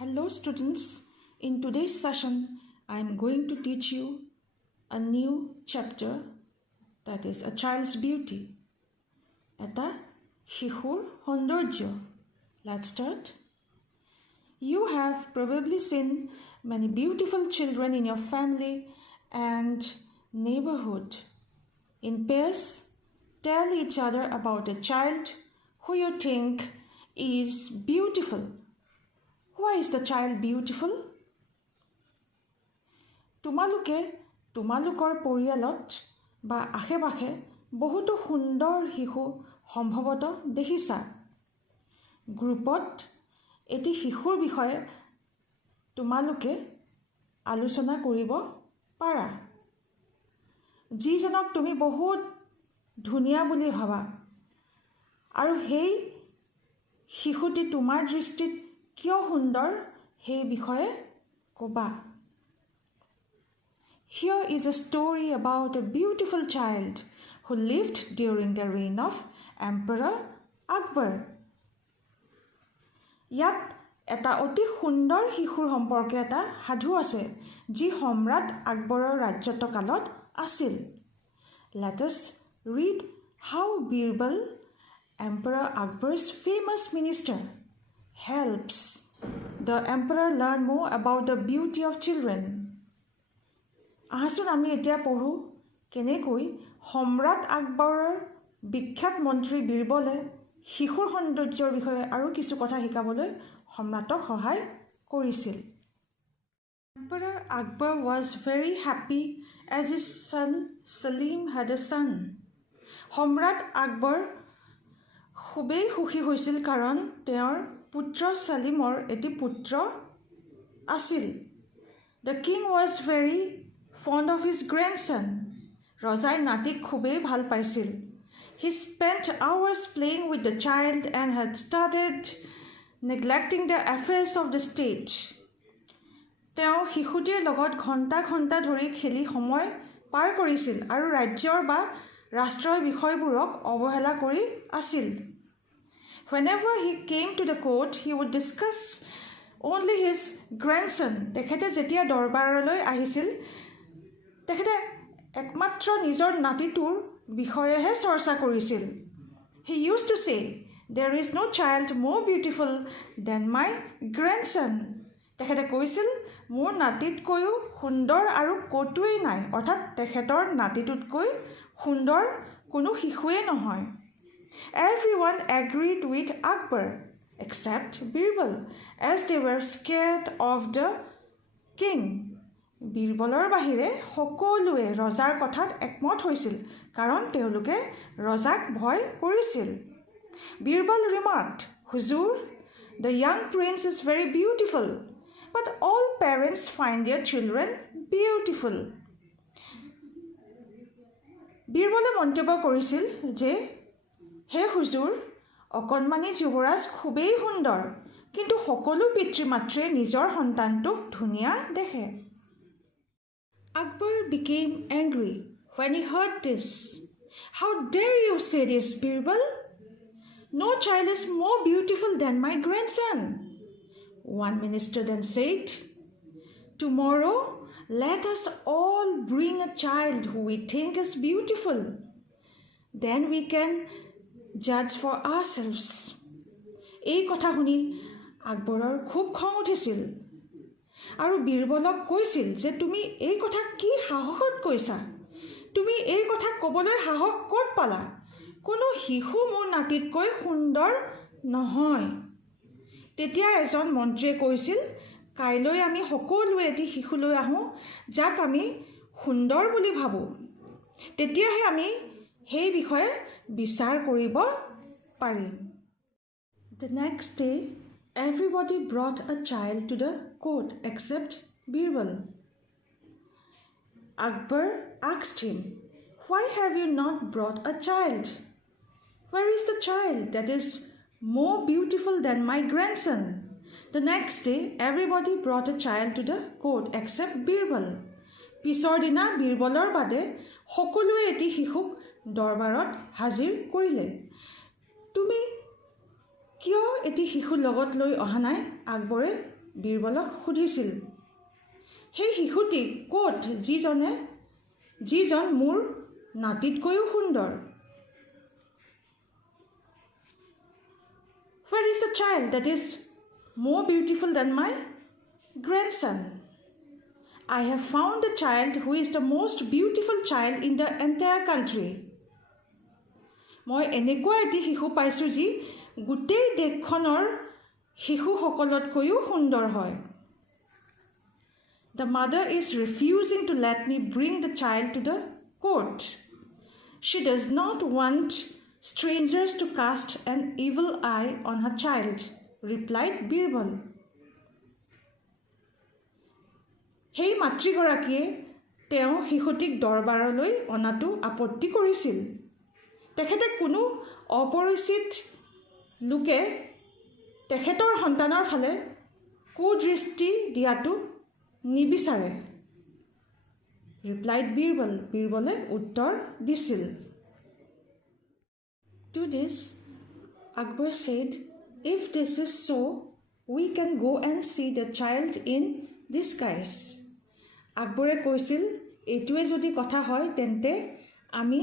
Hello students, in today's session I am going to teach you a new chapter, that is a child's beauty. Eta শিশুৰ সৌন্দৰ্য. Let's start. You have probably seen many beautiful children in your family and neighborhood. In pairs, tell each other about a child who you think is beautiful. Why is the child beautiful? তোমালোকে তোমালোকৰ পৰিয়ালত বা আশে-পাশে বহুতো সুন্দৰ শিশু সম্ভৱতঃ দেখিছা। গ্ৰুপত এটি শিশুৰ বিষয়ে তোমালোকে আলোচনা কৰিব পাৰা। যিজনক তুমি বহুত ধুনীয়া বুলি ভাবা আৰু সেই শিশুটি তোমাৰ দৃষ্টিত কিয় সুন্দৰ সেই বিষয়ে ক'বা। Here is a story about a beautiful child who lived during the reign of Emperor Akbar. ইয়াত এটা অতি সুন্দৰ শিশুৰ সম্পৰ্কে এটা সাধু আছে যি সম্ৰাট আকবৰৰ ৰাজত্বকালত আছিল। Let us read how Birbal, Emperor Akbar's famous minister, helps the emperor learn more about the beauty of children. আহাচোন আমি এতিয়া পঢ়ো কেনেকৈ সম্ৰাট আকবৰৰ বিখ্যাত মন্ত্ৰী বীৰবলে শিশুৰ সৌন্দৰ্যৰ বিষয়ে আৰু কিছু কথা শিকাবলৈ সম্ৰাটক সহায় কৰিছিল। Emperor Akbar was very happy as his son Salim had a son. সম্ৰাট আকবৰ খুবেই সুখী হৈছিল কাৰণ তেওঁৰ পুত্ৰ সালিমৰ এটি পুত্ৰ আছিল। The king was very fond of his grandson. ৰজাই নাতিক খুবেই ভাল পাইছিল। He spent hours playing with the child and had started neglecting the affairs of the state. তেওঁ শিশুটিৰ লগত ঘণ্টা ঘণ্টা ধৰি খেলি সময় পাৰ কৰিছিল আৰু ৰাজ্যৰ বা ৰাষ্ট্ৰৰ বিষয়বোৰক অৱহেলা কৰি আছিল। Whenever he came to the court, he would discuss only his grandson. তেখেতে যেতিয়া দৰবাৰলৈ আহিছিল তেখেতে একমাত্ৰ নিজৰ নাতিটোৰ বিষয়েহে চৰ্চা কৰিছিল। He used to say, there is no child more beautiful than my grandson. তেখেতে কৈছিল মোৰ নাতিতকৈও সুন্দৰ আৰু ক'তোৱেই নাই, অৰ্থাৎ তেখেতৰ নাতিটোতকৈ সুন্দৰ কোনো শিশুৱেই নহয়। Everyone agreed with Akbar except Birbal as they were scared of the king. বীৰবলৰ বাহিৰে সকলোৱে ৰজাৰ কথাত একমত হৈছিল কাৰণ তেওঁলোকে ৰজাক ভয় কৰিছিল। Birbal remarked, Huzur, the young prince is very beautiful, but all parents find their children beautiful. বীৰবলে মন্তব্য কৰিছিল যে হে হুজুৰ, অকণমানি যুৱৰাজ খুবেই সুন্দৰ, কিন্তু সকলো পিতৃ মাতৃয়ে নিজৰ সন্তানটোক ধুনীয়া দেখে। Akbar became angry when he heard this. How dare you say this, Birbal? No child is more beautiful than my grandson. One minister then said, tomorrow let us all bring a child who we think is beautiful. Then we can judge for ourselves. এই কথা শুনি আকবৰৰ খুব খং উঠিছিল আৰু বীৰবলক কৈছিল যে তুমি এই কথা কি সাহসত কৈছা? তুমি এই কথা ক'বলৈ সাহস ক'ত পালা? কোনো শিশু মোৰ নাতিতকৈ সুন্দৰ নহয়। তেতিয়া এজন মন্ত্ৰীয়ে কৈছিল, কাইলৈ আমি সকলোৱে এটি শিশুলৈ আহোঁ যাক আমি সুন্দৰ বুলি ভাবোঁ। তেতিয়াহে আমি সেই বিষয়ে বিচাৰ কৰিব পাৰিম। The next day, everybody brought a child to the court except Birbal. Akbar asked him, why have you not brought a child? Where is the child that is more beautiful than my grandson? The next day, everybody brought a child to the court except Birbal. পিছৰ দিনা বীৰবলৰ বাদে সকলোৱে এটি শিশুক দৰবাৰত হাজিৰ কৰিলে। তুমি কিয় এটি শিশু লগত লৈ অহা নাই? আকবৰে বীৰবলক সুধিছিল, সেই শিশুটি ক'ত যিজন মোৰ নাতিতকৈও সুন্দৰ? Where is the child that is more beautiful than my grandson? I have found the child who is the most beautiful child in the entire country. মই এনেকুৱা এটি শিশু পাইছোঁ যি গোটেই দেশখনৰ শিশুসকলতকৈও সুন্দৰ হয়। The mother is refusing to let me bring the child to the court. She does not want strangers to cast an evil eye on her child, replied Birbal. সেই মাতৃগৰাকীয়ে তেওঁ শিশুটিক দৰবাৰলৈ অনাটো আপত্তি কৰিছিল। তেখেতে কোনো অপৰিচিত লোকে তেখেতৰ সন্তানৰ ফালে কুদৃষ্টি দিয়াটো নিবিচাৰে। ৰিপ্লাইড বীৰবল, বীৰবলে উত্তৰ দিছিল। To this, Akbar said, if this is so, we can go and see the child in disguise. আকবৰে কৈছিল, এইটোৱে যদি কথা হয় তেন্তে আমি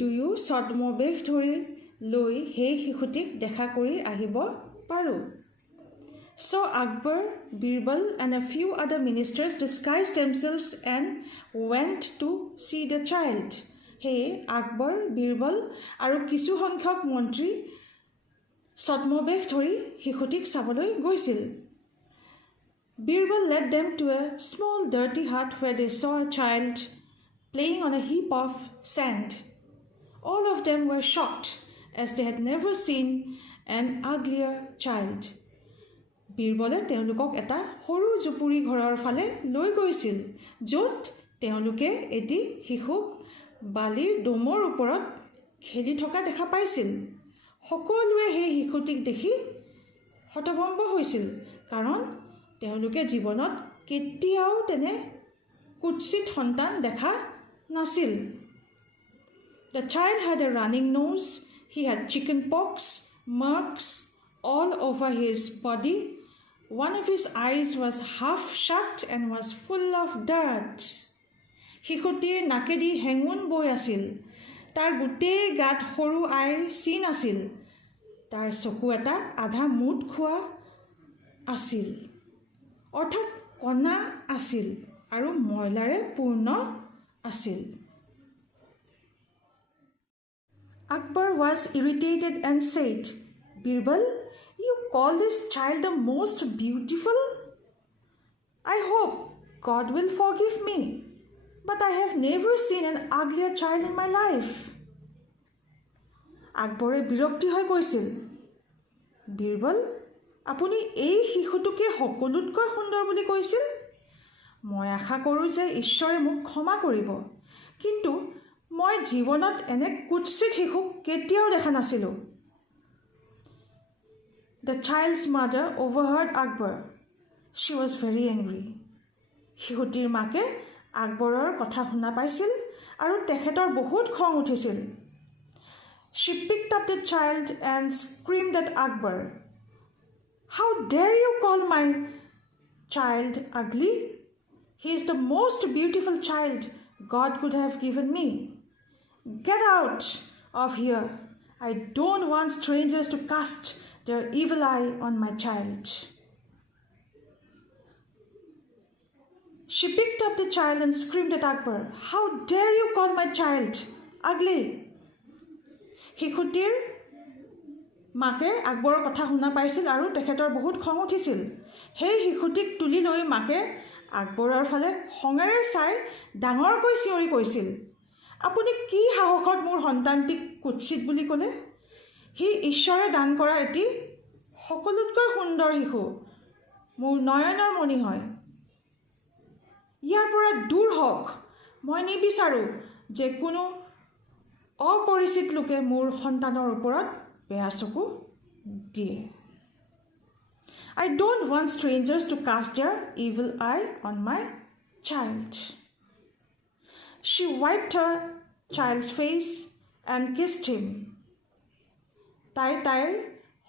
দুয়ো ছদ্মবেশ ধৰি লৈ সেই শিশুটিক দেখা কৰি আহিব পাৰোঁ। So Akbar, Birbal and a few other ministers disguised themselves and went to see the child. সেয়ে আকবৰ, বীৰবল আৰু কিছু সংখ্যক মন্ত্ৰী ছদ্মবেশ ধৰি শিশুটিক চাবলৈ গৈছিল। Birbal led them to a small dirty hut where they saw a child playing on a heap of sand. All of them were shocked as they had never seen an uglier child. বীৰবলে তেওঁলোকক এটা সৰু জুপুৰি ঘৰৰ ফালে লৈ গৈছিল, য'ত তেওঁলোকে এটি শিশুক বালিৰ দমৰ ওপৰত খেলি থকা দেখা পাইছিল। সকলোৱে সেই শিশুটিক দেখি হতভম্ব হৈছিল, কাৰণ তেওঁলোকে জীৱনত কেতিয়াও তেনে কুৎসিত সন্তান দেখা নাছিল। The child had a running nose, he had chicken pox, marks all over his body. One of his eyes was half shut and was full of dirt. শিশুটিৰ নাকেদি হেঙুন বৈ আছিল, তাৰ গোটেই গাত সৰু আইৰ চিন আছিল, তাৰ চকু এটা আধা মুঠ খোৱা আছিল, অৰ্থাৎ কণা আছিল আৰু ময়লাৰে পূৰ্ণ আছিল। Akbar was irritated and said, Birbal, you call this child the most beautiful? I hope God will forgive me, but I have never seen an uglier child in my life. আকবৰে বিৰক্তি হৈ কৈছিল, বীৰবল, আপুনি এই শিশুটোকে সকলোতকৈ সুন্দৰ বুলি কৈছিল। মই আশা কৰোঁ যে ঈশ্বৰে মোক ক্ষমা কৰিব, কিন্তু মই জীৱনত এনে কুৎসিত শিশুক কেতিয়াও দেখা নাছিলোঁ। The child's mother overheard Akbar. She was very angry. শিশুটিৰ মাকে আকবৰৰ কথা শুনা পাইছিল আৰু তেখেতৰ বহুত খং উঠিছিল। She picked up the child and screamed at Akbar. How dare you call my child ugly? He is the most beautiful child God could have given me. Get out of here. I don't want strangers to cast their evil eye on my child. She picked up the child and screamed at Akbar. How dare you call my child ugly? শিশুটিৰ মাকে আকবৰৰ কথা শুনা পাইছিল আৰু তেখেতৰ বহুত খং উঠিছিল। সেই শিশুটিক তুলি লৈ মাকে আকবৰৰ ফালে খঙেৰে চাই ডাঙৰকৈ চিঞৰি কৈছিল, আপুনি কি সাহসত মোৰ সন্তানটিক কুৎসিত বুলি ক'লে? সি ঈশ্বৰে দান কৰা এটি সকলোতকৈ সুন্দৰ শিশু, মোৰ নয়নৰ মণি হয়। ইয়াৰ পৰা দূৰ হওক। মই নিবিচাৰোঁ যে কোনো অপৰিচিত লোকে মোৰ সন্তানৰ ওপৰত বেয়া চকু দিয়ে। I don't want strangers to cast their evil eye on my child. She wiped her child's face and kissed him. তাইৰ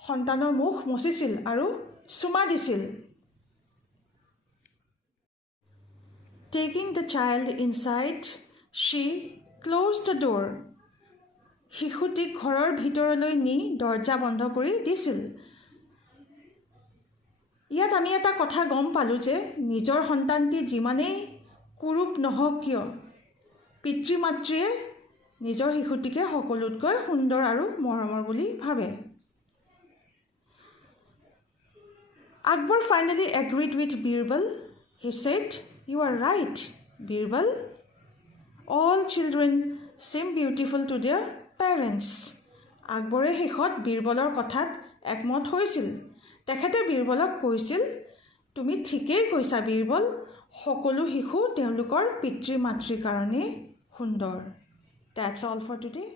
সন্তানৰ মুখ মচিছিল আৰু চুমা দিছিল। Taking the child inside, she closed the door. শিশুটিক ঘৰৰ ভিতৰলৈ নি দৰজা বন্ধ কৰি দিছিল। ইয়াত আমি এটা কথা গম পালোঁ যে নিজৰ সন্তানটি যিমানেই কুৰূপ নহওক কিয় পিতৃ মাতৃয়ে নিজৰ শিশুটিকে সকলোতকৈ সুন্দৰ আৰু মৰমৰ বুলি ভাবে। Akbar finally agreed with Birbal. He said, "You are right, Birbal. All children seem beautiful to their parents." আকবৰে শেষত বীৰবলৰ কথাত একমত হৈছিল। তেখেতে বীৰবলক কৈছিল, তুমি ঠিকেই কৈছা বীৰবল, সকলো শিশু তেওঁলোকৰ পিতৃ মাতৃৰ কাৰণে সুন্দৰ। That's all for today.